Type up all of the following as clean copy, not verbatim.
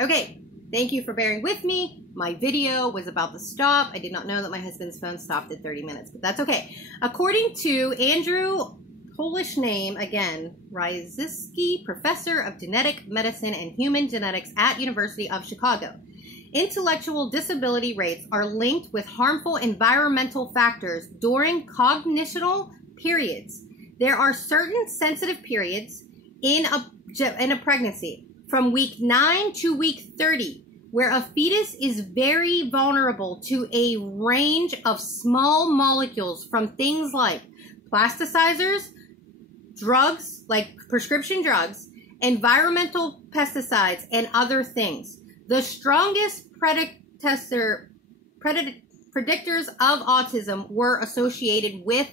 Okay, thank you for bearing with me. My video was about to stop. I did not know that my husband's phone stopped at 30 minutes, but that's okay. According to Andrew, Polish name again, Rzycki, professor of genetic medicine and human genetics at University of Chicago, intellectual disability rates are linked with harmful environmental factors during cognitional periods. There are certain sensitive periods in a pregnancy from week 9 to week 30 where a fetus is very vulnerable to a range of small molecules from things like plasticizers, drugs like prescription drugs, environmental pesticides, and other things. The strongest predictors of autism were associated with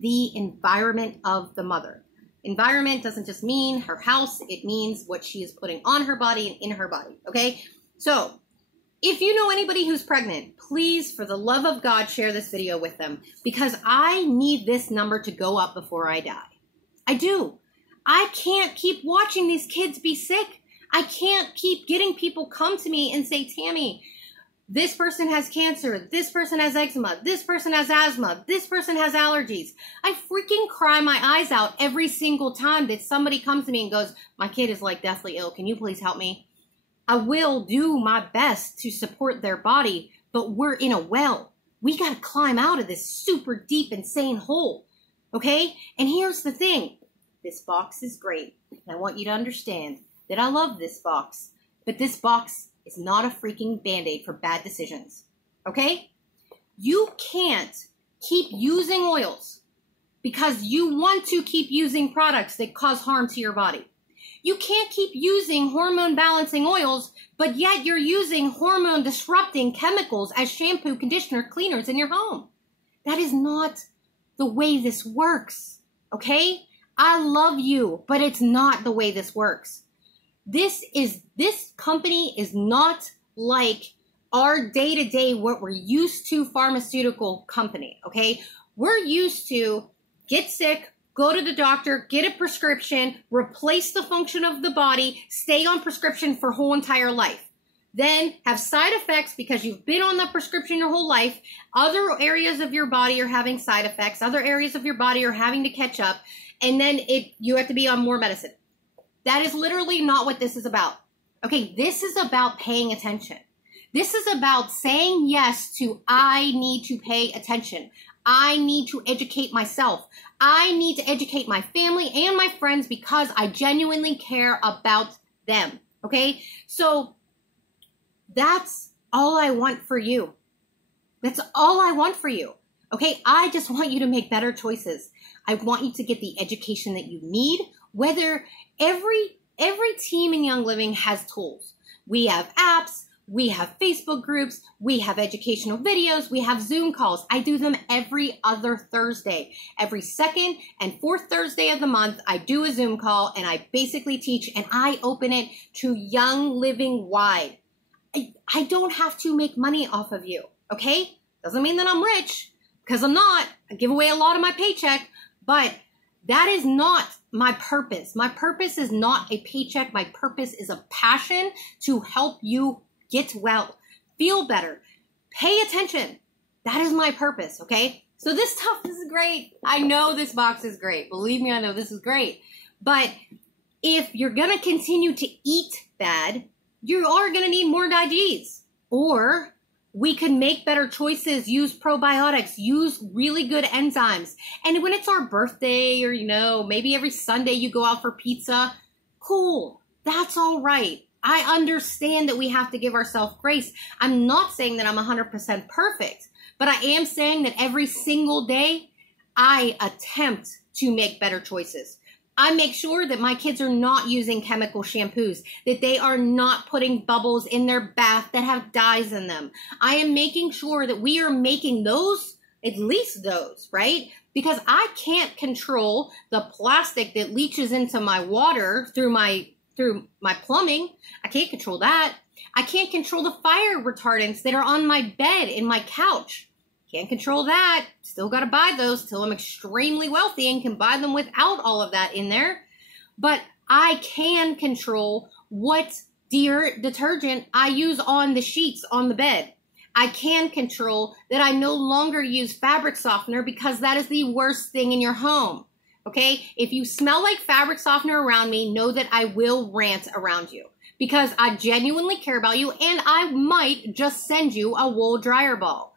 the environment of the mother. Environment doesn't just mean her house, it means what she is putting on her body and in her body, okay? So, if you know anybody who's pregnant, please, for the love of God, share this video with them, because I need this number to go up before I die. I do. I can't keep watching these kids be sick. I can't keep getting people come to me and say, Tammy, this person has cancer, this person has eczema, this person has asthma, this person has allergies. I freaking cry my eyes out every single time that somebody comes to me and goes, my kid is like deathly ill, can you please help me? I will do my best to support their body, but we're in a well. We got to climb out of this super deep, insane hole, okay? And here's the thing. This box is great. I want you to understand that I love this box, but this box is not a freaking Band-Aid for bad decisions, okay? You can't keep using oils because you want to keep using products that cause harm to your body. You can't keep using hormone balancing oils, but yet you're using hormone disrupting chemicals as shampoo, conditioner, cleaners in your home. That is not the way this works, okay? I love you, but it's not the way this works. This company is not like our day-to-day, what we're used to pharmaceutical company, okay? We're used to get sick, go to the doctor, get a prescription, replace the function of the body, stay on prescription for whole entire life. Then have side effects because you've been on the prescription your whole life. Other areas of your body are having side effects. Other areas of your body are having to catch up. And then you have to be on more medicine. That is literally not what this is about. Okay, this is about paying attention. This is about saying yes to I need to pay attention. I need to educate myself. I need to educate my family and my friends because I genuinely care about them. Okay, so that's all I want for you. That's all I want for you. Okay, I just want you to make better choices. I want you to get the education that you need. Whether every team in Young Living has tools. We have apps, we have Facebook groups, we have educational videos, we have Zoom calls. I do them every other Thursday. Every second and fourth Thursday of the month, I do a Zoom call and I basically teach and I open it to Young Living wide. I don't have to make money off of you, okay? Doesn't mean that I'm rich, because I'm not. I give away a lot of my paycheck, but that is not my purpose. My purpose is not a paycheck. My purpose is a passion to help you get well, feel better, pay attention. That is my purpose, okay? So this stuff is great. I know this box is great. Believe me, I know this is great. But if you're going to continue to eat bad, you are going to need more digees. Or we can make better choices, use probiotics, use really good enzymes. And when it's our birthday or, you know, maybe every Sunday you go out for pizza, cool. That's all right. I understand that we have to give ourselves grace. I'm not saying that I'm 100% perfect, but I am saying that every single day I attempt to make better choices. I make sure that my kids are not using chemical shampoos, that they are not putting bubbles in their bath that have dyes in them. I am making sure that we are making those, at least those, right? Because I can't control the plastic that leaches into my water through my plumbing. I can't control that. I can't control the fire retardants that are on my bed, in my couch. Can't control that. Still got to buy those till I'm extremely wealthy and can buy them without all of that in there. But I can control what detergent I use on the sheets on the bed. I can control that I no longer use fabric softener because that is the worst thing in your home. Okay? If you smell like fabric softener around me, know that I will rant around you because I genuinely care about you, and I might just send you a wool dryer ball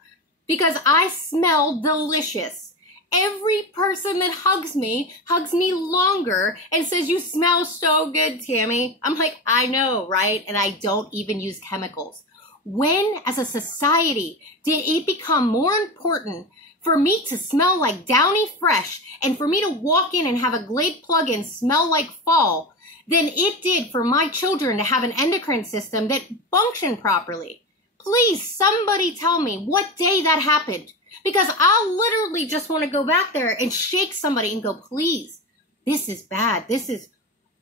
because I smell delicious. Every person that hugs me longer and says, you smell so good, Tammy. I'm like, I know, right? And I don't even use chemicals. When, as a society, did it become more important for me to smell like Downy Fresh and for me to walk in and have a Glade plug-in smell like fall than it did for my children to have an endocrine system that functioned properly? Please, somebody tell me what day that happened. Because I'll literally just want to go back there and shake somebody and go, please, this is bad. This is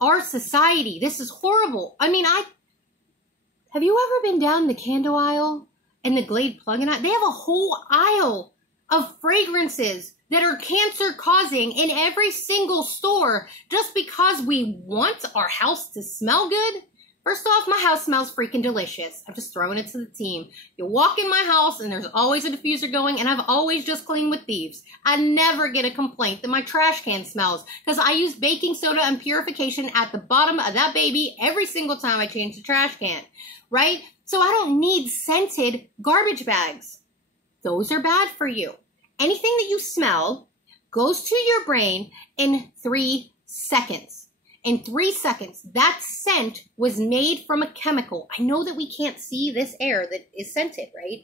our society. This is horrible. I mean, have you ever been down the candle aisle and the Glade plug-in aisle? They have a whole aisle of fragrances that are cancer causing in every single store just because we want our house to smell good. First off, my house smells freaking delicious. I'm just throwing it to the team. You walk in my house and there's always a diffuser going, and I've always just cleaned with thieves. I never get a complaint that my trash can smells because I use baking soda and purification at the bottom of that baby every single time I change the trash can, right? So I don't need scented garbage bags. Those are bad for you. Anything that you smell goes to your brain in 3 seconds. In 3 seconds, that scent was made from a chemical. I know that we can't see this air that is scented, right?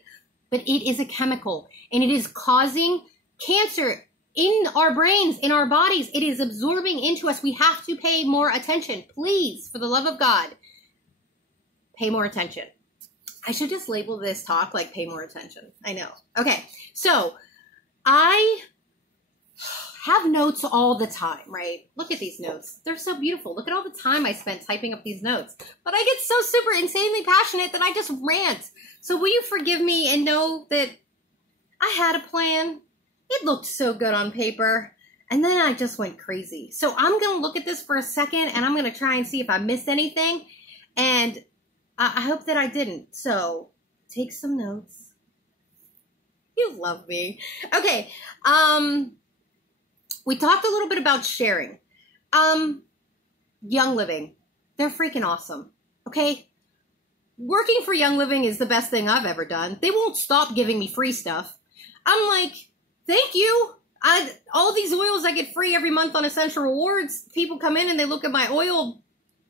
But it is a chemical, and it is causing cancer in our brains, in our bodies. It is absorbing into us. We have to pay more attention. Please, for the love of God, pay more attention. I should just label this talk like pay more attention. I know. Okay, so I have notes all the time, right? Look at these notes. They're so beautiful. Look at all the time I spent typing up these notes. But I get so super insanely passionate that I just rant. So will you forgive me and know that I had a plan? It looked so good on paper. And then I just went crazy. So I'm going to look at this for a second and I'm going to try and see if I missed anything. And I hope that I didn't. So take some notes. You love me. Okay. We talked a little bit about sharing. Young Living. They're freaking awesome. Okay? Working for Young Living is the best thing I've ever done. They won't stop giving me free stuff. I'm like, thank you. All these oils I get free every month on Essential Rewards. People come in and they look at my oil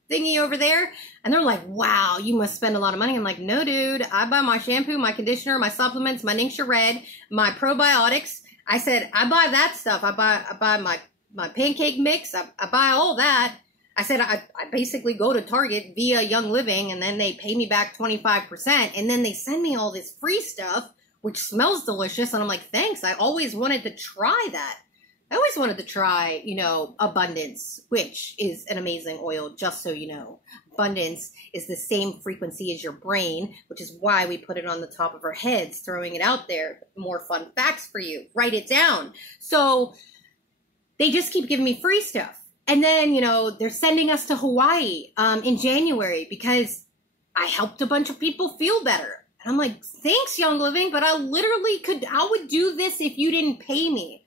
thingy over there and they're like, wow, you must spend a lot of money. I'm like, no, dude. I buy my shampoo, my conditioner, my supplements, my Ningxia Red, my probiotics. I said, I buy that stuff. I buy my pancake mix. I buy all that. I said, I basically go to Target via Young Living, and then they pay me back 25%, and then they send me all this free stuff, which smells delicious, and I'm like, thanks. I always wanted to try that. I always wanted to try, Abundance, which is an amazing oil, just so you know. Abundance is the same frequency as your brain, which is why we put it on the top of our heads, throwing it out there. More fun facts for you. Write it down. So they just keep giving me free stuff. And then, they're sending us to Hawaii in January because I helped a bunch of people feel better. And I'm like, thanks, Young Living, but I would do this if you didn't pay me.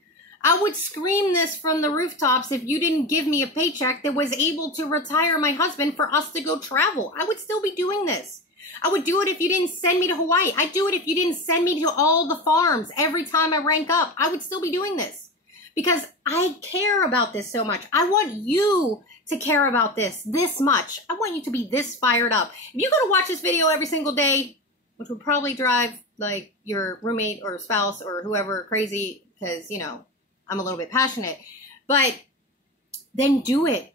I would scream this from the rooftops if you didn't give me a paycheck that was able to retire my husband for us to go travel. I would still be doing this. I would do it if you didn't send me to Hawaii. I'd do it if you didn't send me to all the farms every time I rank up. I would still be doing this because I care about this so much. I want you to care about this much. I want you to be this fired up. If you go to watch this video every single day, which would probably drive like your roommate or spouse or whoever crazy because, I'm a little bit passionate, but then do it.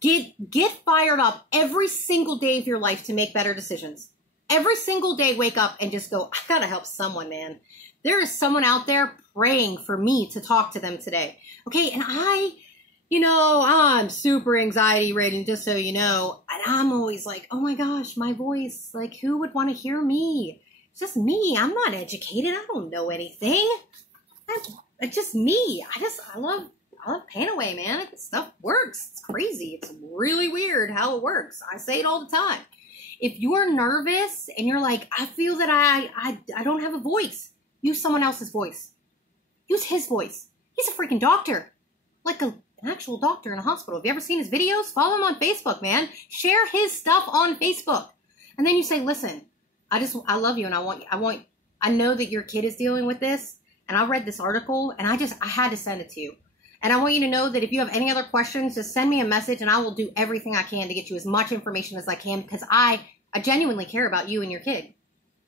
Get fired up every single day of your life to make better decisions. Every single day, wake up and just go, I gotta help someone, man. There is someone out there praying for me to talk to them today. Okay, and I'm super anxiety ridden, just so you know, and I'm always like, oh my gosh, my voice, like who would want to hear me? It's just me. I'm not educated. I don't know anything. It's just me. I love Panaway, man. This stuff works. It's crazy. It's really weird how it works. I say it all the time. If you're nervous and you're like, I feel that I don't have a voice, use someone else's voice. Use his voice. He's a freaking doctor. Like an actual doctor in a hospital. Have you ever seen his videos? Follow him on Facebook, man. Share his stuff on Facebook. And then you say, listen, I love you, and I know that your kid is dealing with this, and I read this article, and I had to send it to you. And I want you to know that if you have any other questions, just send me a message, and I will do everything I can to get you as much information as I can, because I genuinely care about you and your kid.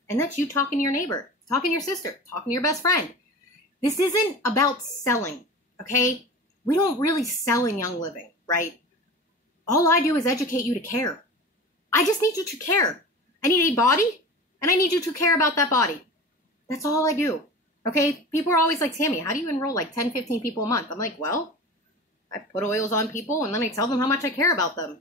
And that's you talking to your neighbor, talking to your sister, talking to your best friend. This isn't about selling, okay? We don't really sell in Young Living, right? All I do is educate you to care. I just need you to care. I need a body, and I need you to care about that body. That's all I do. Okay, people are always like, Tammy, how do you enroll like 10, 15 people a month? I'm like, well, I put oils on people and then I tell them how much I care about them.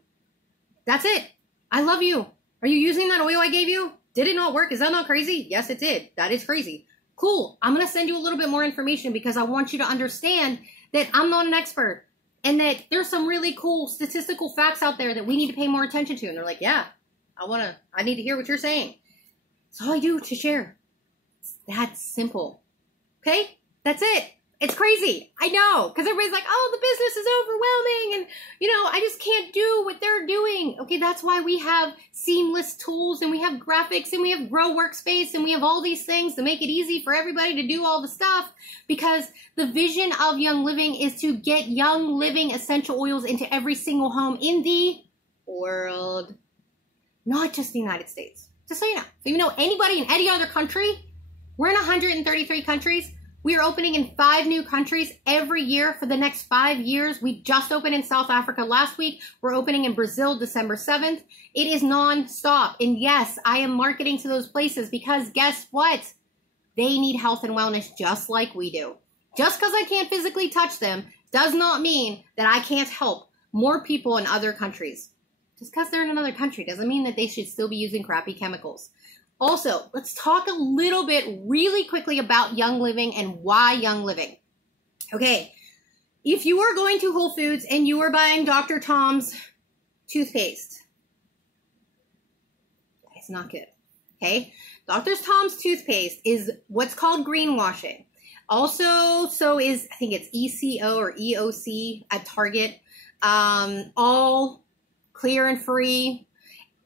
That's it. I love you. Are you using that oil I gave you? Did it not work? Is that not crazy? Yes, it did. That is crazy. Cool. I'm going to send you a little bit more information because I want you to understand that I'm not an expert and that there's some really cool statistical facts out there that we need to pay more attention to. And they're like, yeah, I need to hear what you're saying. That's all I do to share. It's that simple. Okay? That's it. It's crazy. I know. Because everybody's like, oh, the business is overwhelming. And, I just can't do what they're doing. Okay, that's why we have seamless tools and we have graphics and we have Grow Workspace and we have all these things to make it easy for everybody to do all the stuff. Because the vision of Young Living is to get Young Living essential oils into every single home in the world. Not just the United States. Just so you know. So you know anybody in any other country, we're in 133 countries. We are opening in 5 new countries every year for the next 5 years. We just opened in South Africa last week. We're opening in Brazil December 7th. It is non-stop. And yes, I am marketing to those places because guess what? They need health and wellness just like we do. Just because I can't physically touch them does not mean that I can't help more people in other countries. Just because they're in another country doesn't mean that they should still be using crappy chemicals. Also, let's talk a little bit really quickly about Young Living and why Young Living. Okay, if you are going to Whole Foods and you are buying Dr. Tom's toothpaste, it's not good, okay? Dr. Tom's toothpaste is what's called greenwashing. Also, so is, I think it's ECO or EOC at Target, all clear and free.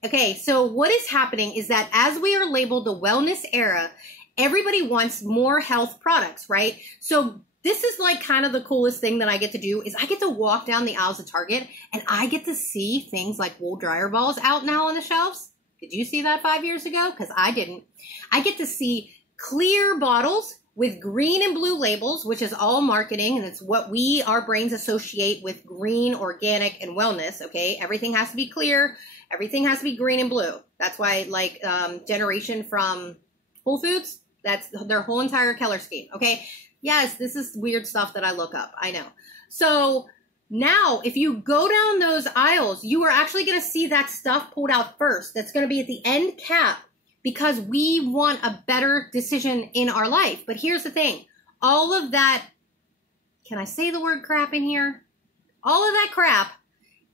Okay, so what is happening is that as we are labeled the wellness era, everybody wants more health products, right? So this is like kind of the coolest thing that I get to do is I get to walk down the aisles of Target and I get to see things like wool dryer balls out now on the shelves. Did you see that 5 years ago? Because I didn't. I get to see clear bottles with green and blue labels, which is all marketing, and it's what our brains associate with green, organic, and wellness, okay? Everything has to be clear. Everything has to be green and blue. That's why, like, Generation from Whole Foods, that's their whole entire color scheme, okay? Yes, this is weird stuff that I look up. I know. So now, if you go down those aisles, you are actually going to see that stuff pulled out first. That's going to be at the end cap because we want a better decision in our life. But here's the thing. All of that, can I say the word crap in here? All of that crap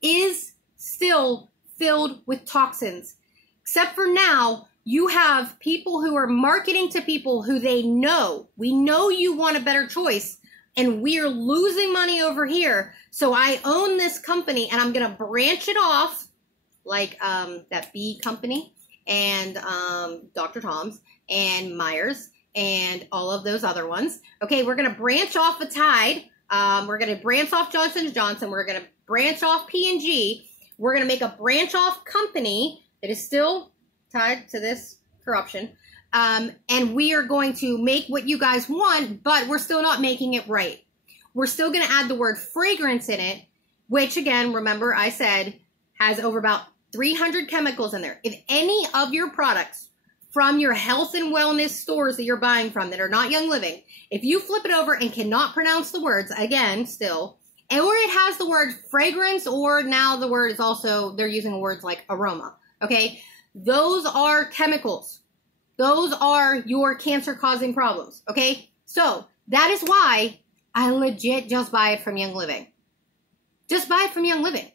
is still filled with toxins. Except for now, you have people who are marketing to people who we know you want a better choice, and we are losing money over here. So I own this company, and I'm going to branch it off, like that B company, and Dr. Tom's, and Myers, and all of those other ones. Okay, we're going to branch off of Tide. We're going to branch off Johnson & Johnson. We're going to branch off P&G. We're going to make a branch off company that is still tied to this corruption. And we are going to make what you guys want, but we're still not making it right. We're still going to add the word fragrance in it, which again, remember I said has over about 300 chemicals in there. If any of your products from your health and wellness stores that you're buying from that are not Young Living, if you flip it over and cannot pronounce the words, again, still, or it has the word fragrance, or now the word is also, they're using words like aroma, okay? Those are chemicals. Those are your cancer-causing problems, okay? So that is why I legit just buy it from Young Living. Just buy it from Young Living.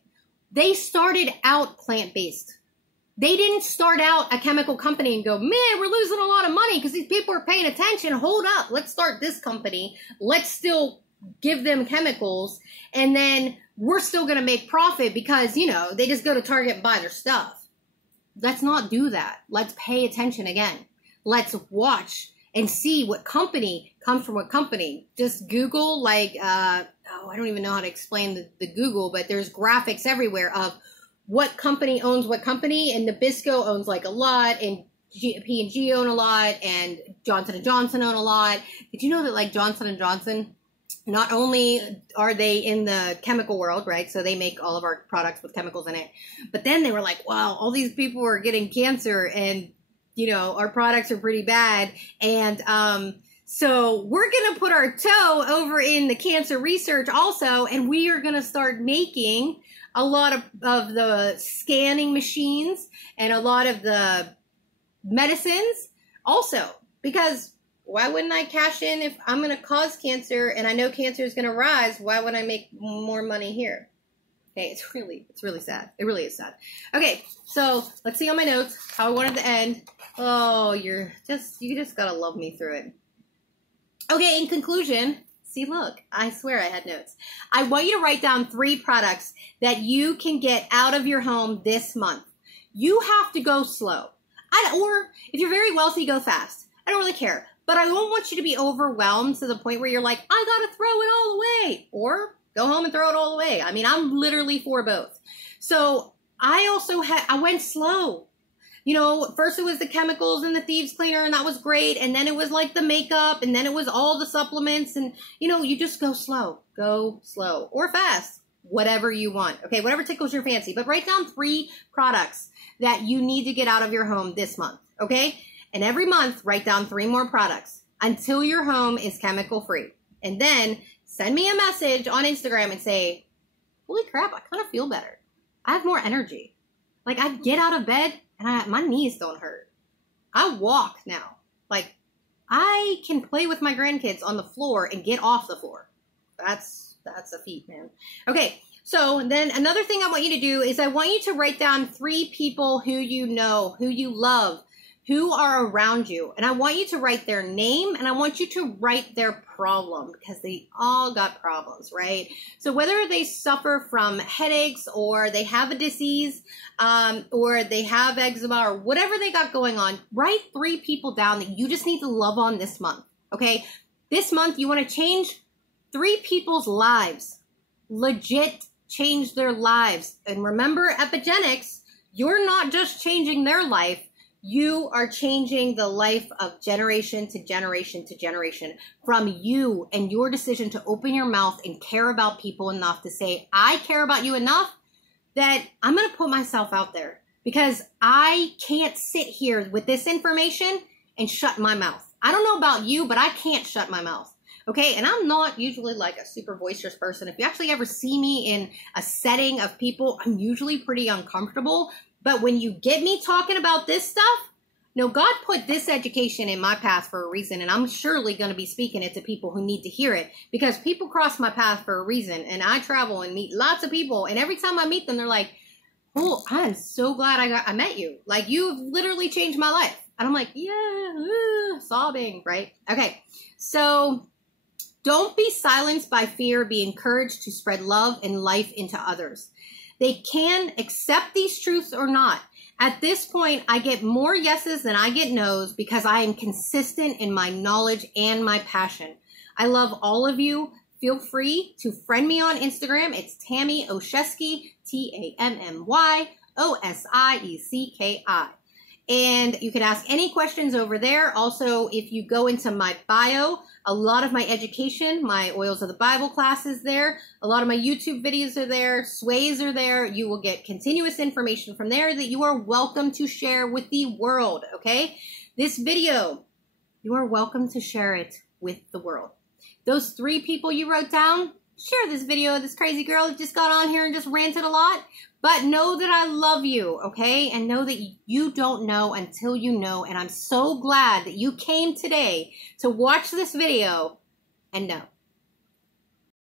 They started out plant-based. They didn't start out a chemical company and go, man, we're losing a lot of money because these people are paying attention. Hold up. Let's start this company. Let's still give them chemicals. And then we're still going to make profit because, you know, they just go to Target and buy their stuff. Let's not do that. Let's pay attention again. Let's watch and see what company comes from what company. Just Google, like, I don't even know how to explain the Google, but there's graphics everywhere of what company owns what company, and Nabisco owns like a lot, and P&G own a lot, and Johnson & Johnson own a lot. Did you know that like Johnson & Johnson, not only are they in the chemical world, right? So they make all of our products with chemicals in it, but then they were like, wow, all these people are getting cancer, and you know, our products are pretty bad. And so we're going to put our toe over in the cancer research also, and we are going to start making a lot of the scanning machines and a lot of the medicines also, because why wouldn't I cash in if I'm going to cause cancer and I know cancer is going to rise? Why would I make more money here? Okay, it's really sad. It really is sad. Okay, so let's see on my notes how I wanted to end. Oh, you just gotta love me through it. Okay, in conclusion, see, look, I swear I had notes. I want you to write down 3 products that you can get out of your home this month. You have to go slow. Or if you're very wealthy, go fast. I don't really care. But I don't want you to be overwhelmed to the point where you're like, I gotta throw it all away. Or go home and throw it all away. I mean, I'm literally for both. So I went slow. You know, first it was the chemicals and the thieves cleaner, and that was great. And then it was like the makeup, and then it was all the supplements. And, you know, you just go slow or fast, whatever you want. Okay, whatever tickles your fancy. But write down 3 products that you need to get out of your home this month. Okay, and every month write down 3 more products until your home is chemical free. And then send me a message on Instagram and say, holy crap, I kind of feel better. I have more energy. Like, I get out of bed and my knees don't hurt. I walk now. Like, I can play with my grandkids on the floor and get off the floor. That's a feat, man. Okay, so then another thing I want you to do is I want you to write down 3 people who you know, who you love, who are around you. And I want you to write their name, and I want you to write their problem, because they all got problems, right? So whether they suffer from headaches, or they have a disease, or they have eczema, or whatever they got going on, write 3 people down that you just need to love on this month, okay? This month, you want to change 3 people's lives. Legit change their lives. And remember, Epigenics, you're not just changing their life, you are changing the life of generation to generation to generation, from you and your decision to open your mouth and care about people enough to say, I care about you enough that I'm going to put myself out there, because I can't sit here with this information and shut my mouth. I don't know about you, but I can't shut my mouth. Okay, and I'm not usually like a super boisterous person. If you actually ever see me in a setting of people, I'm usually pretty uncomfortable. But when you get me talking about this stuff, no, God put this education in my path for a reason, and I'm surely going to be speaking it to people who need to hear it, because people cross my path for a reason, and I travel and meet lots of people, and every time I meet them, they're like, oh, I'm so glad I met you. Like, you've literally changed my life. And I'm like, yeah, sobbing, right? Okay, so don't be silenced by fear. Be encouraged to spread love and life into others. They can accept these truths or not. At this point, I get more yeses than I get nos, because I am consistent in my knowledge and my passion. I love all of you. Feel free to friend me on Instagram. It's Tammy Oshesky, TammyOsiecki. And you can ask any questions over there. Also, if you go into my bio, a lot of my education, my Oils of the Bible classes there, a lot of my YouTube videos are there, sways are there. You will get continuous information from there that you are welcome to share with the world, okay? This video, you are welcome to share it with the world. Those 3 people you wrote down, share this video. This crazy girl that just got on here and just ranted a lot. But know that I love you, okay? And know that you don't know until you know. And I'm so glad that you came today to watch this video and know.